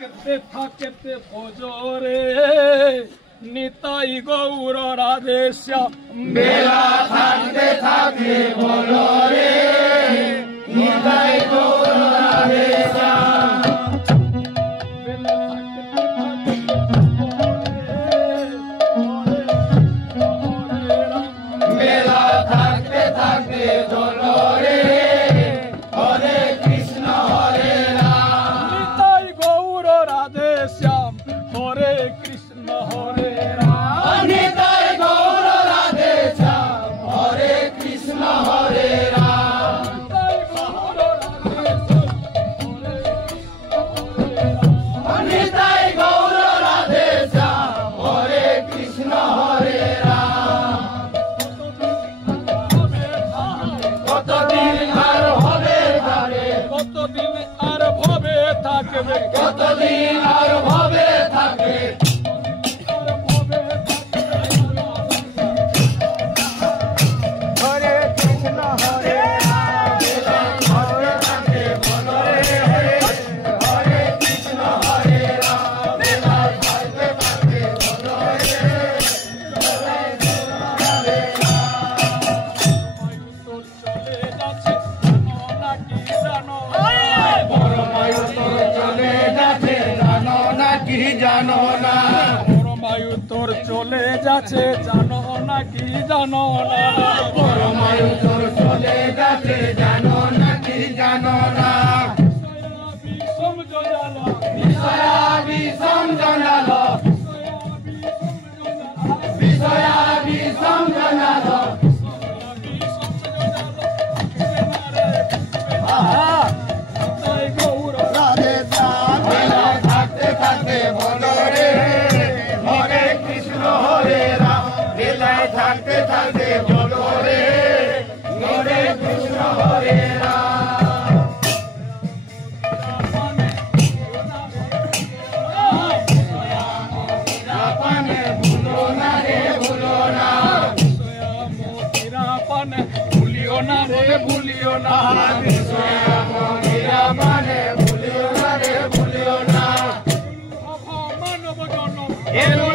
থাকতে ভজরে নিতাই গৌর রাধে শ্যাম বেলা থাকতে থাকে বলো রে নিতাই গৌর রাধে শ্যাম বেলা থাকতে থাকে বলো রে হরে কৃষ্ণ হরে রাম নিতাই গৌর রাধে শ্যাম হরে কৃষ্ণ হরে রাম নিতাই গৌর রাধে শ্যাম হরে কৃষ্ণ হরে রাম নিতাই গৌর রাধে শ্যাম হরে কৃষ্ণ হরে রাম কতদিন আর হবে তারে কতদিন আর ভবে থাকবে কতদিন আর ভবে থাকে হরে কৃষ্ণ হরে রাম হরে থাকে বলো রে হরে কৃষ্ণ হরে রাম বেলা থাকতে থাকে বলো রে পরমায়ু তোর চলে যাচ্ছে জানো না কি জানো না পরমায়ু তোর চলে যাচ্ছে জানো না কি জানো না পরমায়ু তোর চলে যাচ্ছে জানো না কি জানো না বিষয়া বিষম জানালো বিষয়া বিষম জানালো রাধে শ্যাম বেলা থাকতে থাকে বলো রে হরে কৃষ্ণ হরে রাম বেলায় থাকতে থাকে বলো রে হরে কৃষ্ণ হরে রাম জাপানে ভুলো না রে ভুলো না ভুলিও না রে ভুলিও না বিষয়া মন্দিরা মানে ভুলিও না রে ভুলিও না মানব জন্ম এলো